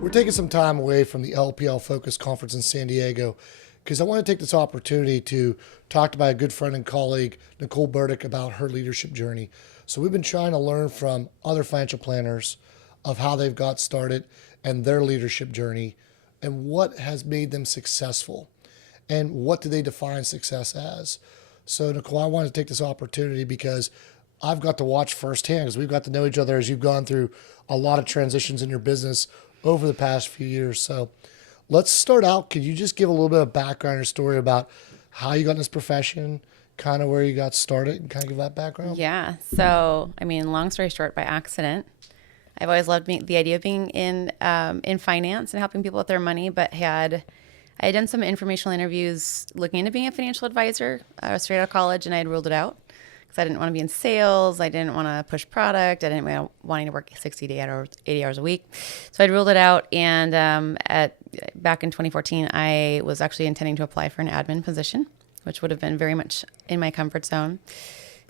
We're taking some time away from the LPL Focus Conference in San Diego because I want to take this opportunity to talk to my good friend and colleague, Nicole Burdick, about her leadership journey. So we've been trying to learn from other financial planners of how they've got started and their leadership journey and what has made them successful and what do they define success as. So Nicole, I want to take this opportunity because I've got to watch firsthand because we've got to know each other as you've gone through a lot of transitions in your business over the past few years. So let's start out. Could you just give a little bit of background or story about how you got in this profession, kind of where you got started, and kind of give that background? Yeah. So, I mean, long story short, by accident, I've always loved the idea of being in finance and helping people with their money, but I had done some informational interviews looking into being a financial advisor straight out of college, and I had ruled it out because I didn't want to be in sales. I didn't want to push product. I didn't wanting to work 60 to 80 hours a week. So I'd ruled it out. And back in 2014, I was actually intending to apply for an admin position, which would have been very much in my comfort zone.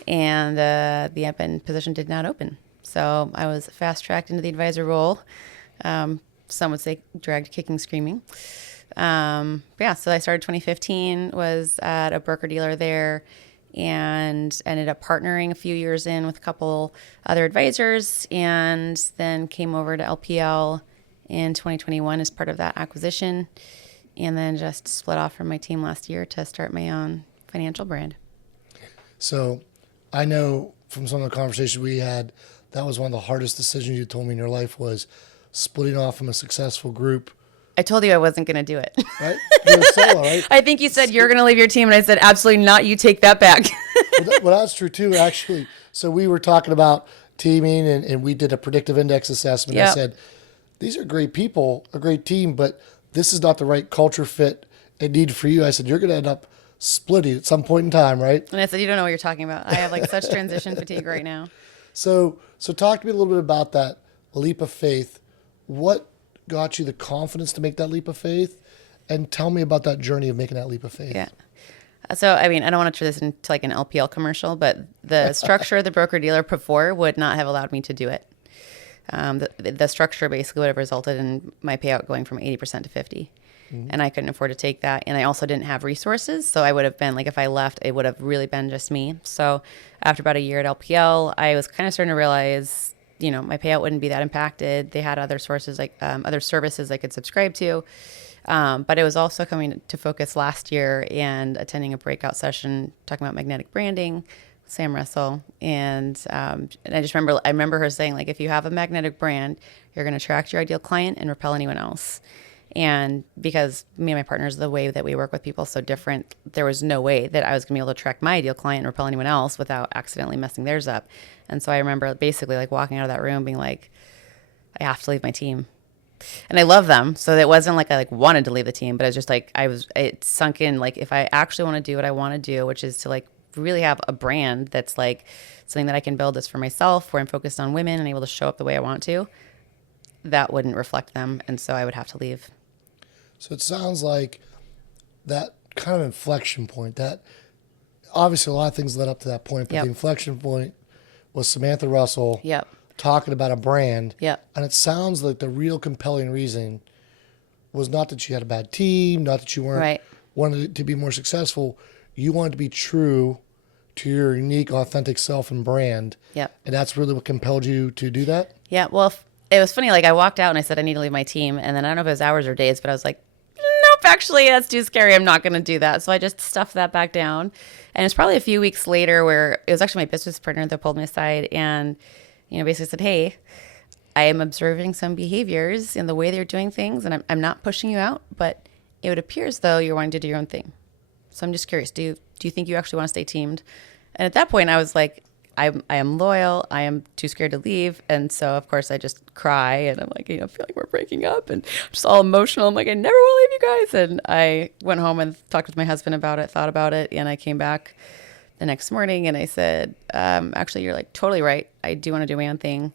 And the admin position did not open. So I was fast-tracked into the advisor role. Some would say dragged kicking, screaming. So I started 2015, was at a broker-dealer there, and ended up partnering a few years in with a couple other advisors, and then came over to LPL in 2021 as part of that acquisition, and then just split off from my team last year to start my own financial brand. So I know from some of the conversations we had, that was one of the hardest decisions you told me in your life was splitting off from a successful group. I told you I wasn't going to do it. Right? You're solo, right? I think you said you're going to leave your team, and I said, absolutely not. You take that back. Well, that's true too, actually. So we were talking about teaming, and we did a predictive index assessment. Yep. I said, these are great people, a great team, but this is not the right culture fit and need for you. I said, you're going to end up splitting at some point in time, right? And I said, you don't know what you're talking about. I have such transition fatigue right now. So talk to me a little bit about that leap of faith. What got you the confidence to make that leap of faith? And tell me about that journey of making that leap of faith. Yeah. So, I mean, I don't want to turn this into like an LPL commercial, but the structure of the broker-dealer before would not have allowed me to do it. The structure basically would have resulted in my payout going from 80% to 50. Mm-hmm. And I couldn't afford to take that. And I also didn't have resources. So I would have been, if I left, it would have really been just me. So after about a year at LPL, I was kind of starting to realize, my payout wouldn't be that impacted. They had other sources, other services I could subscribe to. But it was also coming to focus last year and attending a breakout session talking about magnetic branding, Sam Russell. And I remember her saying, if you have a magnetic brand, you're going to attract your ideal client and repel anyone else. And because me and my partners, the way that we work with people is so different, there was no way that I was going to be able to attract my ideal client and repel anyone else without accidentally messing theirs up. And so I remember basically walking out of that room being like, I have to leave my team. And I love them. So it wasn't I wanted to leave the team, but it's just it sunk in, if I actually want to do what I want to do, which is to really have a brand that's something that I can build this for myself, where I'm focused on women and able to show up the way I want to, that wouldn't reflect them. And so I would have to leave. So it sounds like that kind of inflection point, that obviously a lot of things led up to that point, but Yep. The inflection point was Samantha Russell Yep. talking about a brand. Yep. And it sounds like the real compelling reason was not that you had a bad team, not that you wanted to be more successful. You wanted to be true to your unique, authentic self and brand. Yep. And that's really what compelled you to do that? Yeah. Well, it was funny. I walked out and I said, I need to leave my team. And then I don't know if it was hours or days, but I was like, nope, actually, that's too scary. I'm not going to do that. So I just stuffed that back down. And it's probably a few weeks later where it was actually my business partner that pulled me aside and, basically said, hey, I am observing some behaviors in the way they're doing things. And I'm not pushing you out, but it would appear as though you're wanting to do your own thing. So I'm just curious, do you think you actually want to stay teamed? And at that point I was like, I am loyal. I am too scared to leave. And so, of course, I just cry and I'm I feel like we're breaking up and I'm just all emotional. I'm I never will leave you guys. And I went home and talked with my husband about it, thought about it. And I came back the next morning and I said, actually, you're totally right. I do want to do my own thing.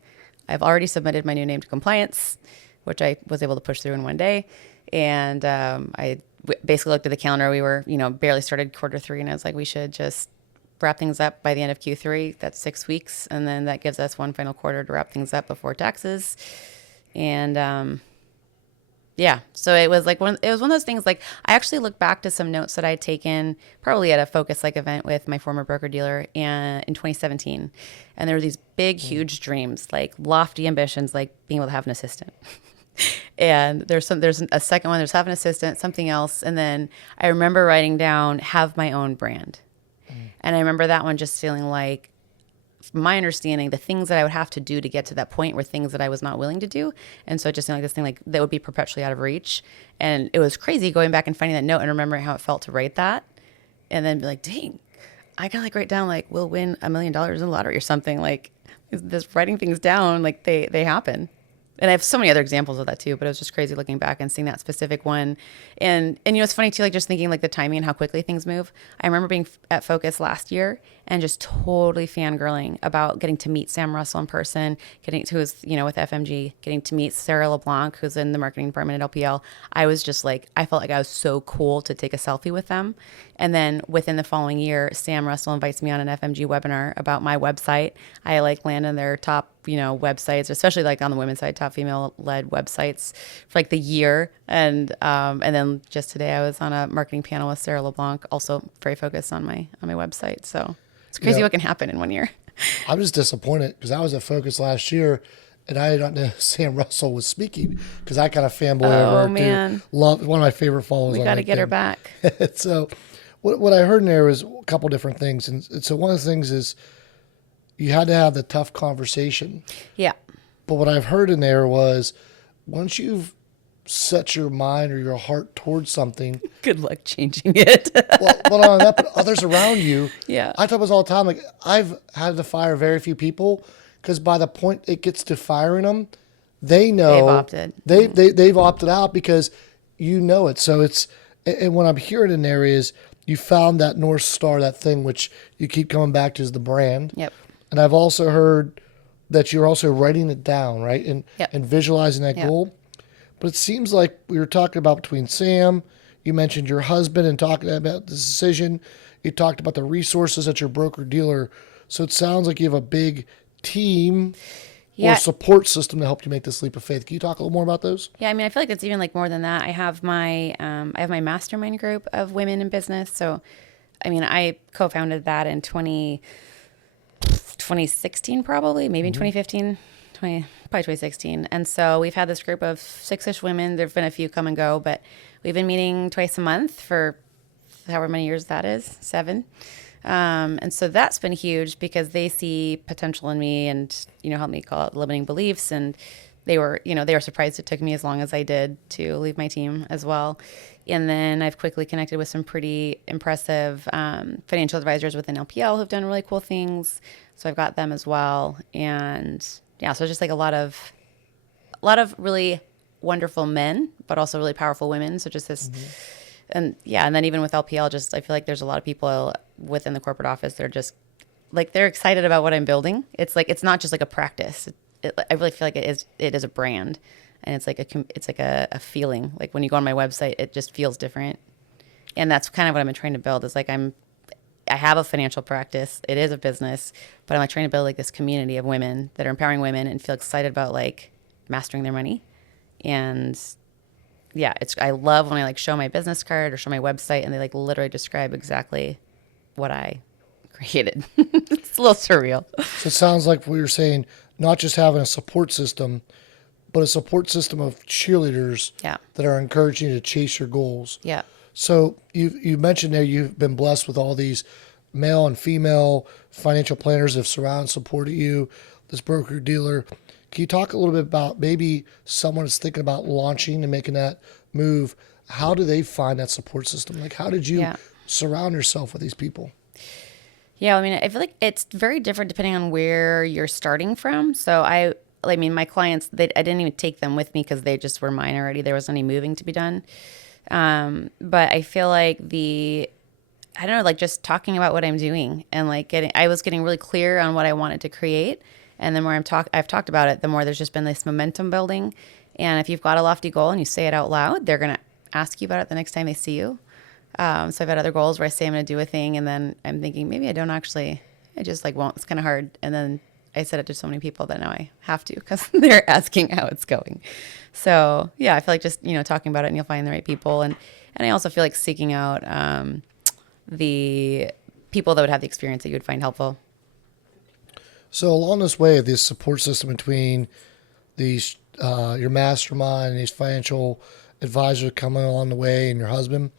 I've already submitted my new name to compliance, which I was able to push through in one day. And I basically looked at the calendar. We were, barely started Q3 and I was like, we should just wrap things up by the end of Q3. That's 6 weeks. And then that gives us one final quarter to wrap things up before taxes. And Yeah. So it was like it was one of those things. Like I actually look back to some notes that I'd taken probably at a Focus like event with my former broker dealer and in 2017. And there were these big, huge dreams, like lofty ambitions, like being able to have an assistant. And there's a second one, there's have an assistant, something else. And then I remember writing down have my own brand. And I remember that one just feeling like, from my understanding, the things that I would have to do to get to that point were things that I was not willing to do. And so it just seemed like this thing like that would be perpetually out of reach. And it was crazy going back and finding that note and remembering how it felt to write that. And then be like, dang, I gotta like write down like we'll win $1 million in the lottery or something. Like this writing things down, like they happen. And I have so many other examples of that too, but it was just crazy looking back and seeing that specific one. And you know, it's funny too, like just thinking like the timing and how quickly things move. I remember being at Focus last year and just totally fangirling about getting to meet Sam Russell in person, who was, you know, with FMG, getting to meet Sarah LeBlanc, who's in the marketing department at LPL. I was just like, I felt like I was so cool to take a selfie with them. And then within the following year, Sam Russell invites me on an FMG webinar about my website. I like land in their top, you know, websites, especially like on the women's side, top female led websites for like the year. And then just today I was on a marketing panel with Sarah LeBlanc, also very focused on my website. So it's crazy what can happen in one year. I'm just disappointed because I was at Focus last year and I did not know Sam Russell was speaking because I kind of fanboy over her man. too. Love one of my favorite followers. We got to get her back. So what I heard in there was a couple different things. And so one of the things is you had to have the tough conversation. Yeah. But what I've heard in there was once you've set your mind or your heart towards something. Good luck changing it. well, not only that, but others around you. Yeah. I talk about this all the time. Like I've had to fire very few people because by the point it gets to firing them, they know They've opted. They've opted out because you know it. So it's, and what I'm hearing in there is you found that North Star, that thing which you keep coming back to is the brand. Yep. And I've also heard that you're also writing it down, right? And Yep. and visualizing that goal. But it seems like we were talking about between Sam, you mentioned your husband and talking about the decision. You talked about the resources at your broker dealer. So it sounds like you have a big team or support system to help you make this leap of faith. Can you talk a little more about those? Yeah, I mean, I feel like it's even like more than that. I have my mastermind group of women in business. So, I mean, I co-founded that in 2016, probably, maybe in 2015, probably 2016. And so we've had this group of 6-ish women. There've been a few come and go, but we've been meeting twice a month for however many years that is, 7. And so that's been huge because they see potential in me and, you know, help me call out limiting beliefs. And they were surprised it took me as long as I did to leave my team as well. And then I've quickly connected with some pretty impressive financial advisors within LPL who've done really cool things. So I've got them as well. And yeah, so just like a lot of really wonderful men, but also really powerful women. So just this, and yeah, and then even with LPL, just I feel like there's a lot of people within the corporate office that are just like they're excited about what I'm building. It's like it's not just like a practice. I really feel like it is a brand, and it's like a feeling. Like when you go on my website, it just feels different, and that's kind of what I've been trying to build. Is like I have a financial practice. It is a business, but I'm like trying to build like this community of women that are empowering women and feel excited about like mastering their money. And yeah, I love when I like show my business card or show my website and they like literally describe exactly what I created. It's a little surreal. So it sounds like what you're saying, not just having a support system, but a support system of cheerleaders that are encouraging you to chase your goals. Yeah. So you mentioned there you've been blessed with all these male and female financial planners that have surrounded and supported you, this broker dealer. Can you talk a little bit about maybe someone is thinking about launching and making that move? How do they find that support system? Like, how did you surround yourself with these people? Yeah, I mean, I feel like it's very different depending on where you're starting from. So I mean, my clients, I didn't even take them with me because they just were mine already. There wasn't any moving to be done. But I feel like I don't know, like just talking about what I'm doing and like I was getting really clear on what I wanted to create. And the more I've talked about it, the more there's just been this momentum building. And if you've got a lofty goal and you say it out loud, they're going to ask you about it the next time they see you. So I've had other goals where I say I'm going to do a thing and then I'm thinking maybe I don't actually, I just like won't, it's kind of hard. And then I said it to so many people that now I have to because they're asking how it's going. So yeah, I feel like just, talking about it and you'll find the right people. And I also feel like seeking out the people that would have the experience that you would find helpful. So along this way, this support system between these your mastermind and these financial advisors coming along the way and your husband,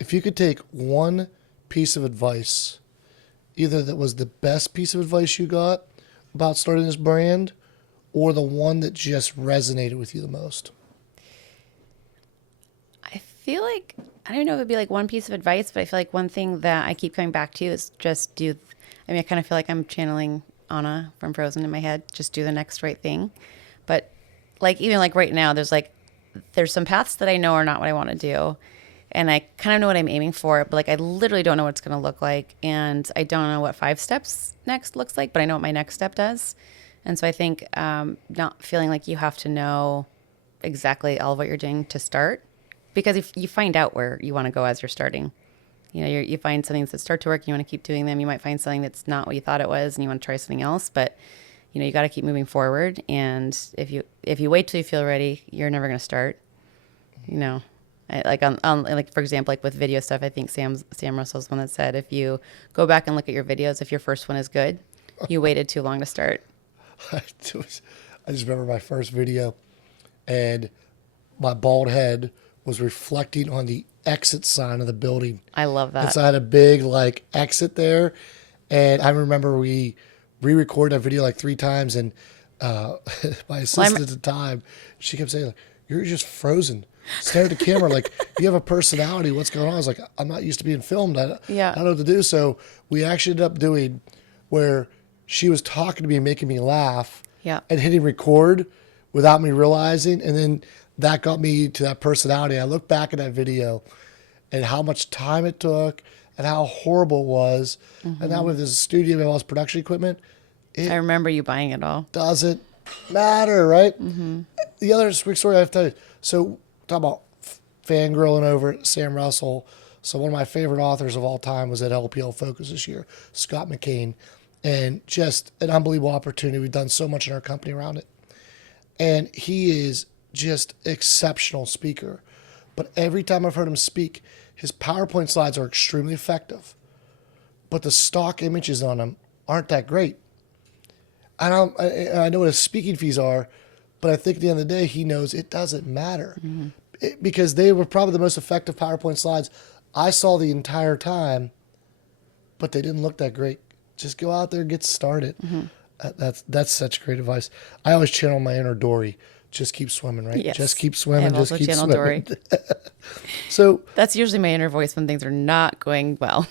if you could take one piece of advice, either that was the best piece of advice you got about starting this brand or the one that just resonated with you the most. I feel like, I don't know if it'd be like one piece of advice, but I feel like one thing that I keep coming back to is just I kind of feel like I'm channeling Anna from Frozen in my head, just do the next right thing. But like, even like right now, there's some paths that I know are not what I want to do. And I kind of know what I'm aiming for, but like, I literally don't know what it's going to look like. And I don't know what 5 steps next looks like, but I know what my next step does. And so I think not feeling like you have to know exactly all of what you're doing to start, because if you find out where you want to go as you're starting, you find some things that start to work, you want to keep doing them. You might find something that's not what you thought it was and you want to try something else, but you got to keep moving forward. And if you wait till you feel ready, you're never going to start, Like like for example, like with video stuff, I think Sam Russell's one that said, if you go back and look at your videos, if your first one is good, you waited too long to start. I just remember my first video, and my bald head was reflecting on the exit sign of the building. I love that. And so I had a big like exit there, and I remember we re-recorded that video like 3 times, and my assistant at the time, she kept saying, like, "You're just frozen. Stare at the camera like you have a personality. What's going on?" I was like, "I'm not used to being filmed. I don't know what to do." So we actually ended up doing where she was talking to me, making me laugh, and hitting record without me realizing, and then that got me to that personality. I look back at that video and how much time it took and how horrible it was. And now with this studio and all this production equipment, I remember you buying it all. Doesn't matter, right? The other quick story I have to tell you. So talk about fangirling over at Sam Russell. So one of my favorite authors of all time was at LPL Focus this year, Scott McCain, and just an unbelievable opportunity. We've done so much in our company around it. And he is just exceptional speaker. But every time I've heard him speak, his PowerPoint slides are extremely effective, but the stock images on them aren't that great. I know what his speaking fees are, but I think at the end of the day, he knows it doesn't matter because they were probably the most effective PowerPoint slides I saw the entire time, but they didn't look that great. Just go out there and get started. That's such great advice. I always channel my inner Dory. Just keep swimming, right? Yes. Just keep swimming. I've Just also keep channeled swimming. Dory. So that's usually my inner voice when things are not going well.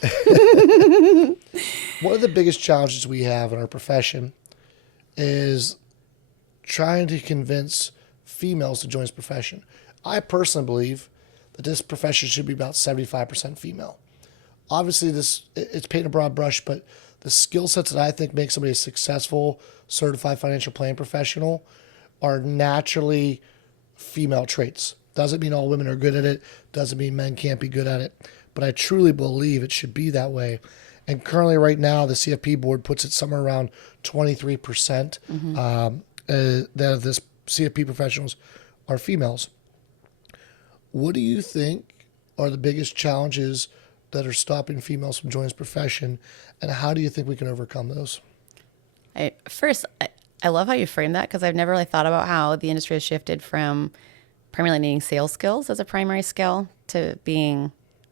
one of the biggest challenges we have in our profession is trying to convince females to join this profession. I personally believe that this profession should be about 75% female. Obviously, it's painting a broad brush, but the skill sets that I think make somebody a successful certified financial planning professional are naturally female traits. Doesn't mean all women are good at it. Doesn't mean men can't be good at it. But I truly believe it should be that way. And currently right now, the CFP board puts it somewhere around 23% that of this CFP professionals are females. What do you think are the biggest challenges that are stopping females from joining this profession, and how do you think we can overcome those? I love how you frame that, because I've never really thought about how the industry has shifted from primarily needing sales skills as a primary skill to being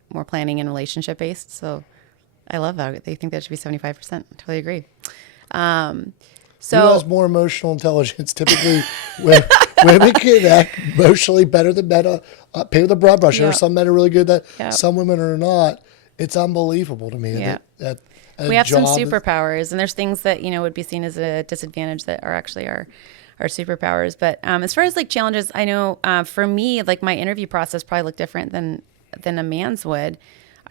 more planning and relationship based. So I love that. They think that should be 75%. I totally agree. Who has more emotional intelligence? Typically, women can act emotionally better than men. Paint with a broad brush. There are some men are really good at that. Some women are not. It's unbelievable to me. That we have some superpowers, and there's things that would be seen as a disadvantage that are actually our superpowers. But as far as like challenges, I know for me, like my interview process probably looked different than a man's would.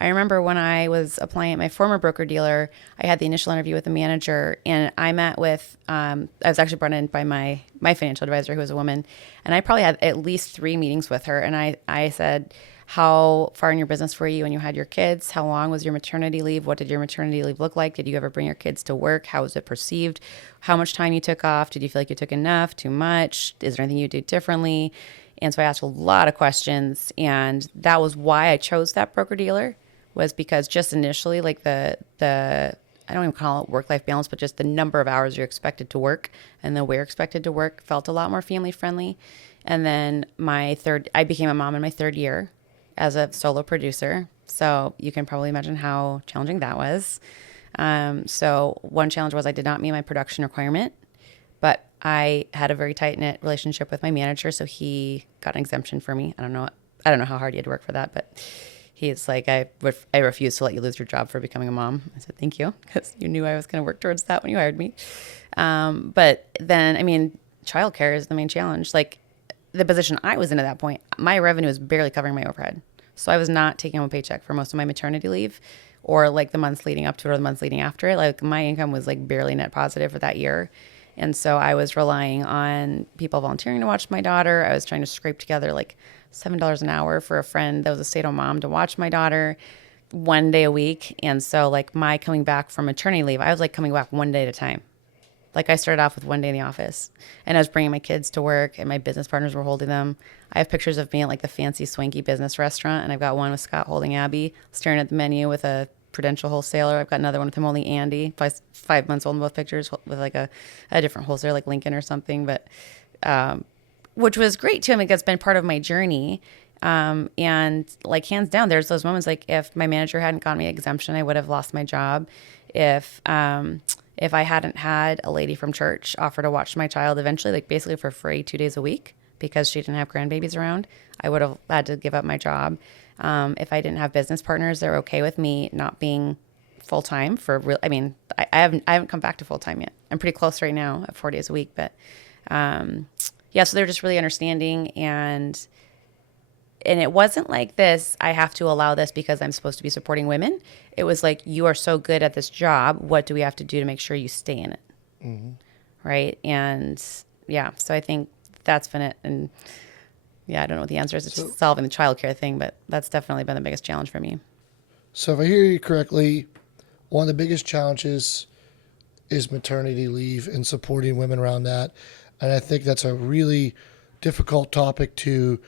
I remember when I was applying at my former broker dealer, I had the initial interview with the manager, and I met with, I was actually brought in by my financial advisor, who was a woman, and I probably had at least 3 meetings with her. And I said, how far in your business were you when you had your kids? How long was your maternity leave? What did your maternity leave look like? Did you ever bring your kids to work? How was it perceived? How much time you took off? Did you feel like you took enough, too much? Is there anything you did differently? And so I asked a lot of questions, and that was why I chose that broker dealer, was because just initially, like the I don't even call it work-life balance, but just the number of hours you're expected to work and the way you're expected to work felt a lot more family friendly. And then I became a mom in my third year as a solo producer. So you can probably imagine how challenging that was. So one challenge was I did not meet my production requirement, but I had a very tight-knit relationship with my manager. So he got an exemption for me. I don't know how hard he had to work for that, but he's like, I refuse to let you lose your job for becoming a mom. I said, thank you, because you knew I was going to work towards that when you hired me. But then, I mean, childcare is the main challenge. Like the position I was in at that point, my revenue was barely covering my overhead. So I was not taking home a paycheck for most of my maternity leave or like the months leading up to it or the months leading after it. Like my income was like barely net positive for that year. And so I was relying on people volunteering to watch my daughter. I was trying to scrape together like $7 an hour for a friend that was a stay-at-home mom to watch my daughter 1 day a week. And so like my coming back from maternity leave, I was like coming back 1 day at a time. Like I started off with 1 day in the office and I was bringing my kids to work and my business partners were holding them. I have pictures of me at like the fancy swanky business restaurant. And I've got one with Scott holding Abby, staring at the menu with a Prudential wholesaler. I've got another one with him holding Andy, 5 months old in both pictures, with like a different wholesaler, like Lincoln or something. But, which was great too. I mean, that's been part of my journey. And like hands down, there's those moments like if my manager hadn't gotten me exemption, I would have lost my job. If I hadn't had a lady from church offer to watch my child eventually, like basically for free 2 days a week because she didn't have grandbabies around, I would have had to give up my job. If I didn't have business partners, they're okay with me not being full time for real. I mean, I haven't come back to full time yet. I'm pretty close right now at 4 days a week, but yeah. So they're just really understanding, and it wasn't like this. I have to allow this because I'm supposed to be supporting women. It was like, you are so good at this job. What do we have to do to make sure you stay in it? Mm-hmm. Right. And yeah, so I think that's been it. And yeah, I don't know what the answer is. It's just solving the childcare thing, but that's definitely been the biggest challenge for me. So if I hear you correctly, one of the biggest challenges is maternity leave and supporting women around that. And I think that's a really difficult topic to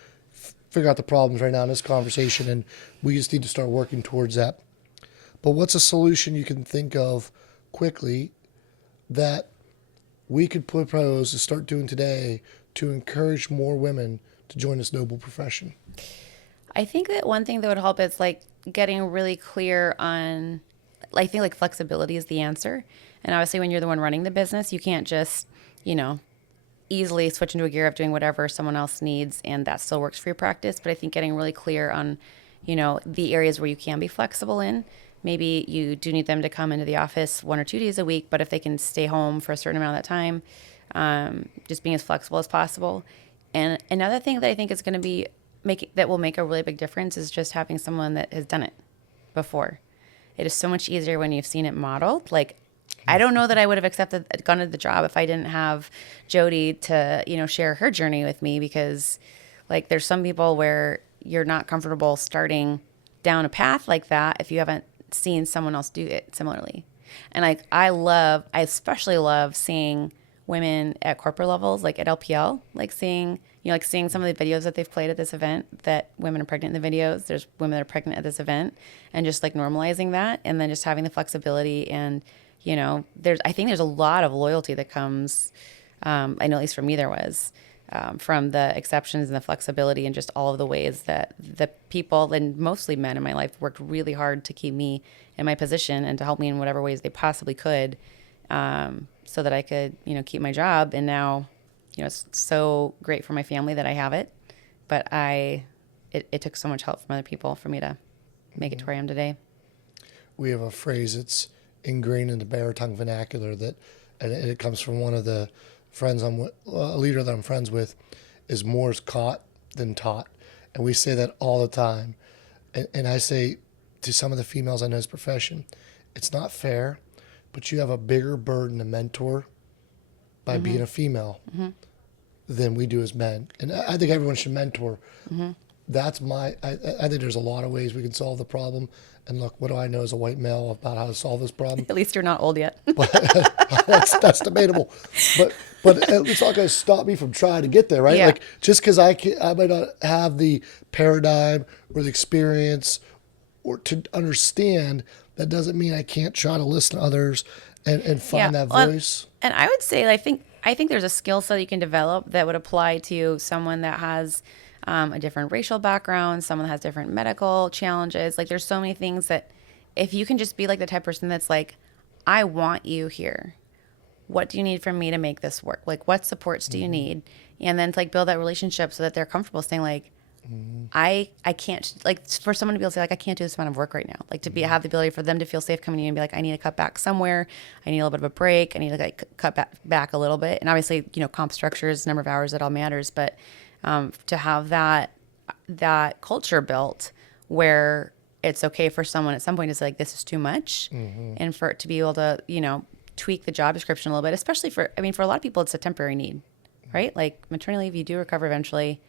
figure out the problems right now in this conversation, and we just need to start working towards that. But what's a solution you can think of quickly that we could propose to start doing today to encourage more women to join this noble profession? I think that one thing that would help is like getting really clear on, I think like flexibility is the answer. And obviously when you're the one running the business, you can't just, easily switch into a gear of doing whatever someone else needs and that still works for your practice. But I think getting really clear on, the areas where you can be flexible in. Maybe you do need them to come into the office 1 or 2 days a week, but if they can stay home for a certain amount of that time, just being as flexible as possible. And another thing that I think is going to be that will make a really big difference is just having someone that has done it before. It is so much easier when you've seen it modeled. Like, I don't know that I would have gone to the job if I didn't have Jody to, share her journey with me, because like there's some people where you're not comfortable starting down a path like that if you haven't seen someone else do it similarly. And like, I especially love seeing women at corporate levels, like at LPL, like seeing some of the videos that they've played at this event, that women are pregnant in the videos. There's women that are pregnant at this event, and just like normalizing that, and then just having the flexibility. And, I think there's a lot of loyalty that comes, I know at least for me there was, from the exceptions and the flexibility and just all of the ways that the people, and mostly men in my life, worked really hard to keep me in my position and to help me in whatever ways they possibly could, so that I could, keep my job. And now, it's so great for my family that I have it, but it took so much help from other people for me to make it to where I am today. We have a phrase that's ingrained in the baritone vernacular and it comes from one of the friends a leader that I'm friends with, is more is caught than taught. And we say that all the time. And I say to some of the females I know in this profession, it's not fair, but you have a bigger burden to mentor by being a female than we do as men. And I think everyone should mentor. that's I think there's a lot of ways we can solve the problem. And look, what do I know as a white male about how to solve this problem? At least you're not old yet. That's debatable. But it's not going to stop me from trying to get there, right? Yeah. Like just because I might not have the paradigm or the experience or to understand, that doesn't mean I can't try to listen to others and find that voice. And I would say, I think there's a skill set you can develop that would apply to someone that has a different racial background, someone that has different medical challenges. Like there's so many things that if you can just be like the type of person that's like, I want you here. What do you need from me to make this work? Like what supports do you need? And then to like build that relationship so that they're comfortable saying like, I can't, like for someone to be able to say like, I can't do this amount of work right now. Like to have the ability for them to feel safe coming in and be like, I need to cut back somewhere. I need a little bit of a break. I need to like cut back a little bit. And obviously, comp structures, number of hours, that all matters. But to have that culture built where it's okay for someone at some point to say like, this is too much. And for it to be able to, tweak the job description a little bit, especially for a lot of people, it's a temporary need, right? Like maternity leave, you do recover eventually.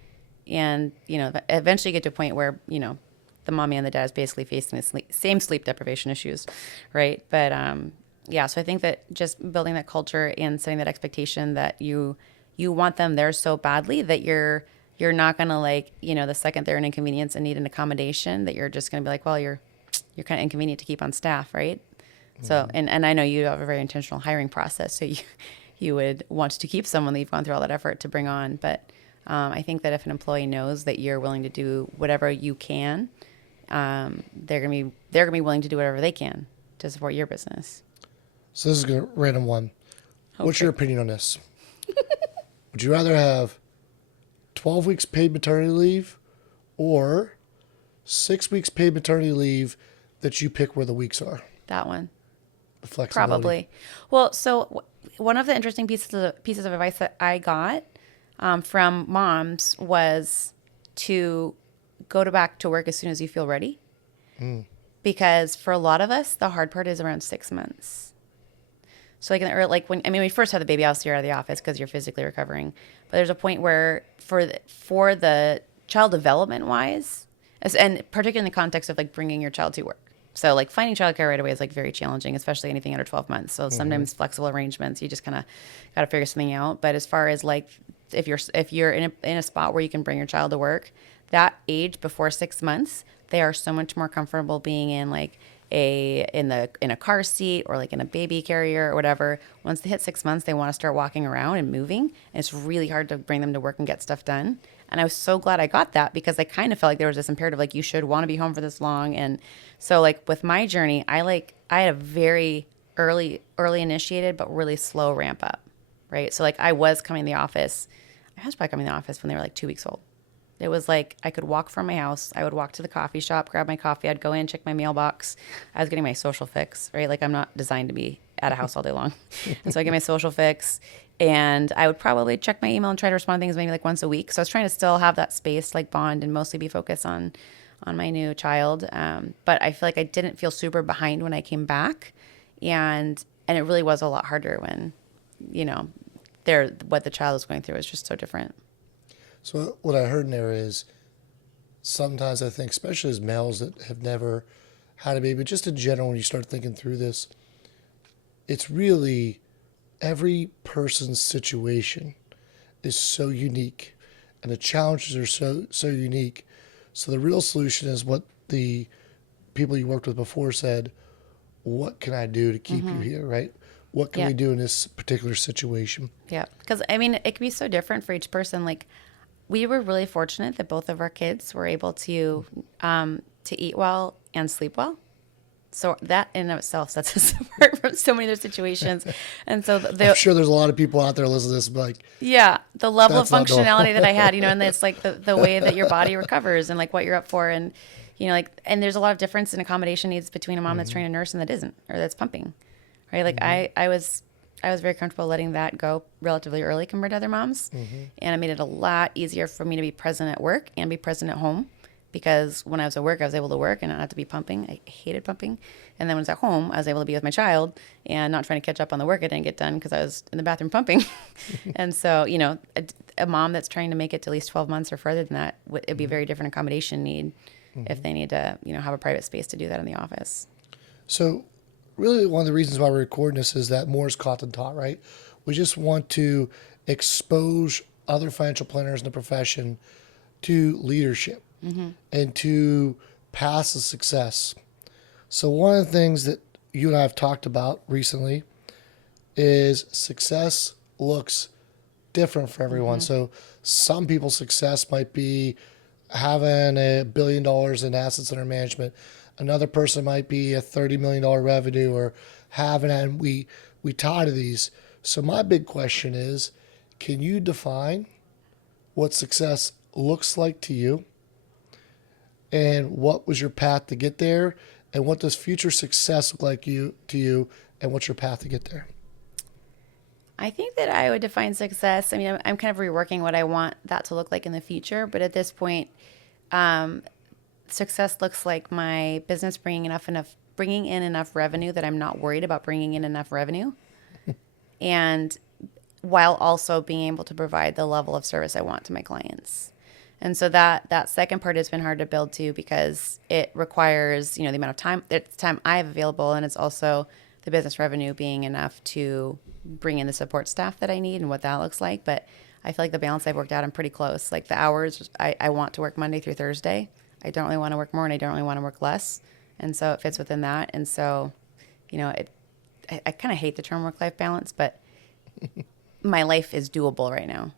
And, eventually you get to a point where, the mommy and the dad is basically facing the same sleep deprivation issues, right? But, so I think that just building that culture and setting that expectation that you want them there so badly that you're not going to like, the second they're an inconvenience and need an accommodation, that you're just going to be like, well, you're kind of inconvenient to keep on staff, right? So, and I know you have a very intentional hiring process, so you would want to keep someone that you've gone through all that effort to bring on. But I think that if an employee knows that you're willing to do whatever you can, they're gonna be willing to do whatever they can to support your business. So this is a random one. Okay. What's your opinion on this? Would you rather have 12 weeks paid maternity leave or 6 weeks paid maternity leave that you pick where the weeks are? That one. The flexibility. Probably. Well, so one of the interesting pieces of advice that I got from moms was to go back to work as soon as you feel ready. Because for a lot of us, the hard part is around 6 months. So when we first have the baby, obviously you're out of the office because you're physically recovering. But there's a point where for the child development wise, and particularly in the context of like bringing your child to work. So like finding childcare right away is like very challenging, especially anything under 12 months. So sometimes flexible arrangements, you just kind of got to figure something out. But as far as like if you're in a spot where you can bring your child to work, that age before 6 months, they are so much more comfortable being in like in a car seat or like in a baby carrier or whatever. Once they hit 6 months, they want to start walking around and moving, and it's really hard to bring them to work and get stuff done. And I was so glad I got that because I kind of felt like there was this imperative, like you should want to be home for this long. And so like with my journey, I had a very early initiated, but really slow ramp up, right? So like I was probably coming to the office when they were like 2 weeks old. It was like I could walk from my house. I would walk to the coffee shop, grab my coffee. I'd go in, check my mailbox. I was getting my social fix, right? Like I'm not designed to be at a house all day long. And so I get my social fix, and I would probably check my email and try to respond to things maybe like once a week. So I was trying to still have that space, like bond, and mostly be focused on my new child. But I feel like I didn't feel super behind when I came back, and it really was a lot harder when, what the child was going through is just so different. So what I heard in there is sometimes I think, especially as males that have never had a baby, but just in general, when you start thinking through this, it's really every person's situation is so unique and the challenges are so unique. So the real solution is what the people you worked with before said, what can I do to keep you here, right? What can we do in this particular situation? Yeah, because it can be so different for each person. Like, we were really fortunate that both of our kids were able to eat well and sleep well. So that in and of itself sets us apart from so many other situations. And so I'm sure there's a lot of people out there listening to this like, yeah, the level of functionality that I had, and it's like the way that your body recovers and like what you're up for. And, and there's a lot of difference in accommodation needs between a mom that's trained a nurse and that isn't, or that's pumping, right? Like I was very comfortable letting that go relatively early compared to other moms. And it made it a lot easier for me to be present at work and be present at home because when I was at work, I was able to work and not have to be pumping. I hated pumping. And then when I was at home, I was able to be with my child and not trying to catch up on the work I didn't get done because I was in the bathroom pumping. And so, a mom that's trying to make it to at least 12 months or further than that, it'd be a very different accommodation need if they need to, have a private space to do that in the office. So really one of the reasons why we're recording this is that more is caught than taught, right? We just want to expose other financial planners in the profession to leadership and to paths of success. So one of the things that you and I have talked about recently is success looks different for everyone. So some people's success might be having $1 billion in assets under management. Another person might be a $30 million revenue or having, and we tie to these. So my big question is, can you define what success looks like to you? And what was your path to get there? And what does future success look like to you? And what's your path to get there? I think that I would define success. I mean, I'm kind of reworking what I want that to look like in the future. But at this point, success looks like my business bringing in enough revenue that I'm not worried about bringing in enough revenue, and while also being able to provide the level of service I want to my clients. And so that second part has been hard to build to because it requires, the amount of time I have available, and it's also the business revenue being enough to bring in the support staff that I need and what that looks like. But I feel like the balance I've worked out, I'm pretty close. Like the hours, I want to work Monday through Thursday. I don't really want to work more and I don't really want to work less. And so it fits within that. And so, I kind of hate the term work-life balance, but my life is doable right now.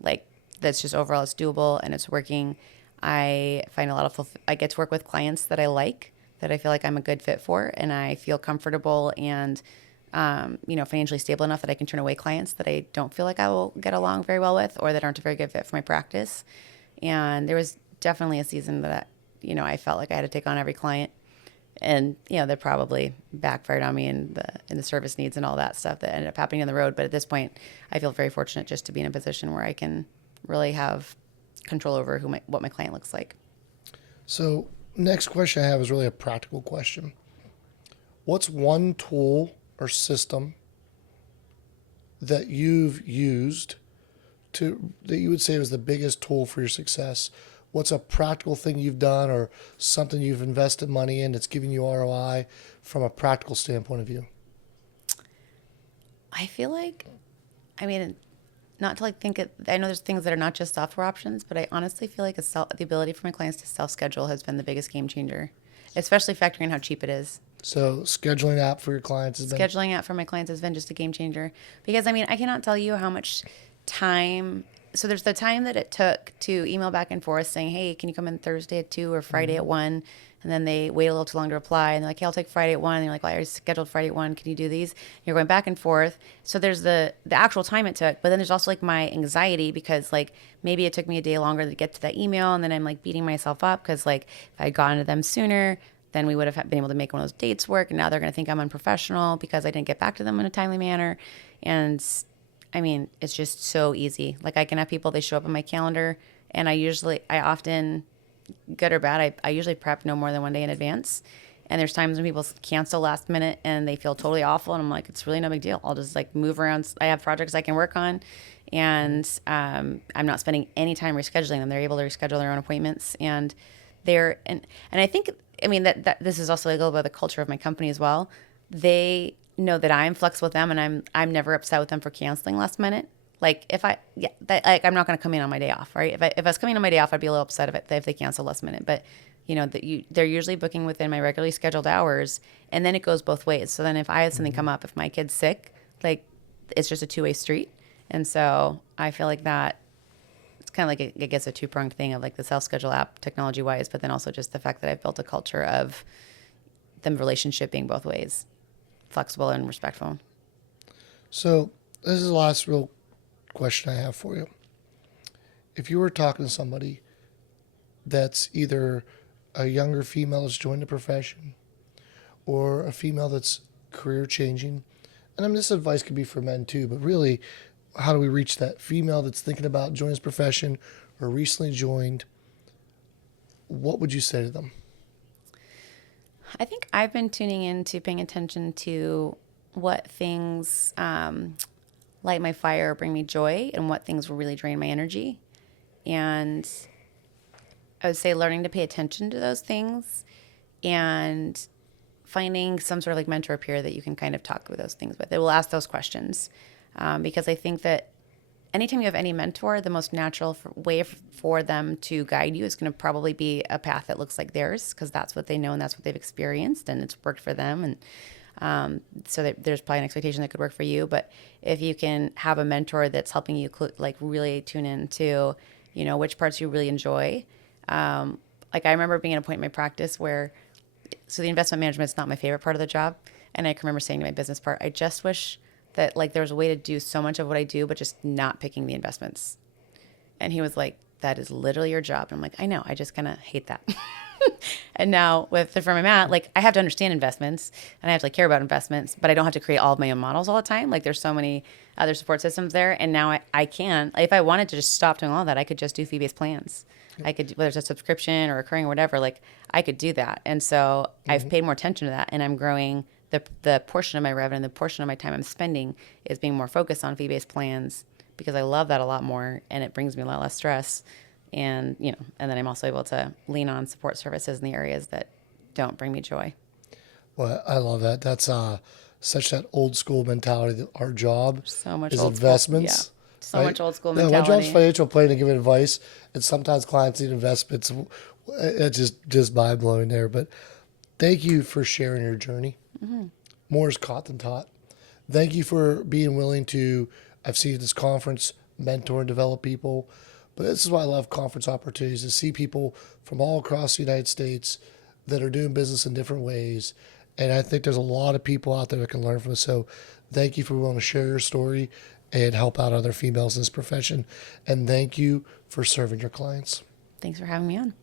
Like that's just overall, it's doable and it's working. I find a lot of, I get to work with clients that I like, that I feel like I'm a good fit for. And I feel comfortable and, financially stable enough that I can turn away clients that I don't feel like I will get along very well with or that aren't a very good fit for my practice. And there was definitely a season that, I felt like I had to take on every client, and, that probably backfired on me in the service needs and all that stuff that ended up happening on the road. But at this point, I feel very fortunate just to be in a position where I can really have control over what my client looks like. So next question I have is really a practical question. What's one tool or system that you've used that you would say was the biggest tool for your success? What's a practical thing you've done or something you've invested money in that's giving you ROI from a practical standpoint of view? I feel like, not to I know there's things that are not just software options, but I honestly feel like the ability for my clients to self-schedule has been the biggest game changer, especially factoring in how cheap it is. So scheduling app for your clients has been... Scheduling app for my clients has been just a game changer because, I cannot tell you how much time... So there's the time that it took to email back and forth saying, hey, can you come in Thursday at 2 or Friday at 1? And then they wait a little too long to reply. And they're like, hey, I'll take Friday at 1. And you're like, well, I already scheduled Friday at 1. Can you do these? And you're going back and forth. So there's the actual time it took. But then there's also like my anxiety because like maybe it took me a day longer to get to that email. And then I'm like beating myself up because like if I had gotten to them sooner, then we would have been able to make one of those dates work. And now they're going to think I'm unprofessional because I didn't get back to them in a timely manner. And it's just so easy. Like I can have people, they show up on my calendar and I often, good or bad, I usually prep no more than 1 day in advance. And there's times when people cancel last minute and they feel totally awful. And I'm like, it's really no big deal. I'll just like move around. I have projects I can work on and I'm not spending any time rescheduling them. They're able to reschedule their own appointments and and I think, that this is also a little bit of the culture of my company as well. They know that I'm flexible with them and I'm never upset with them for canceling last minute. Like I'm not going to come in on my day off, right? If I was coming on my day off, I'd be a little upset if they cancel last minute. But they're usually booking within my regularly scheduled hours, and then it goes both ways. So then if I had something come up, if my kid's sick, like it's just a two-way street. And so I feel like that it's kind of like it gets a two-pronged thing of like the self-schedule app technology-wise, but then also just the fact that I've built a culture of the relationship being both ways, flexible and respectful. So this is the last real question I have for you. If you were talking to somebody that's either a younger female that's joined the profession or a female that's career changing, and this advice could be for men too, but really, how do we reach that female that's thinking about joining this profession or recently joined? what would you say to them? I think I've been tuning into paying attention to what things light my fire, bring me joy, and what things will really drain my energy. And I would say learning to pay attention to those things and finding some sort of like mentor peer that you can kind of talk with those things with. It will ask those questions because I think that anytime you have any mentor, the most natural way for them to guide you is going to probably be a path that looks like theirs because that's what they know and that's what they've experienced and it's worked for them. And so there's probably an expectation that could work for you. But if you can have a mentor that's helping you like really tune into, you know, which parts you really enjoy. Like I remember being at a point in my practice where, so the investment management is not my favorite part of the job. And I can remember saying to my business part, I just wish that like there was a way to do so much of what I do, but just not picking the investments. And he was like, that is literally your job. And I'm like, I know, I just kind of hate that. And now with the firm I'm at, like I have to understand investments and I have to like care about investments, but I don't have to create all of my own models all the time. Like there's so many other support systems there. And now I can, if I wanted to just stop doing all that, I could just do fee-based plans. I could, whether it's a subscription or recurring or whatever, like I could do that. And so I've paid more attention to that and I'm growing the portion of my revenue, the portion of my time I'm spending is being more focused on fee-based plans because I love that a lot more and it brings me a lot less stress. And, you know, and then I'm also able to lean on support services in the areas that don't bring me joy. Well, I love that. That's such that old school mentality that our job So much is old investments. School. Yeah. So right? much old school No, mentality. my job's financial planning, giving advice, and sometimes clients need investments. It's just mind blowing there. But thank you for sharing your journey. Mm-hmm. More is caught than taught. Thank you for being willing to, I've seen at this conference, mentor and develop people. But this is why I love conference opportunities, to see people from all across the United States that are doing business in different ways. And I think there's a lot of people out there that can learn from us. So thank you for willing to share your story and help out other females in this profession. And thank you for serving your clients. Thanks for having me on.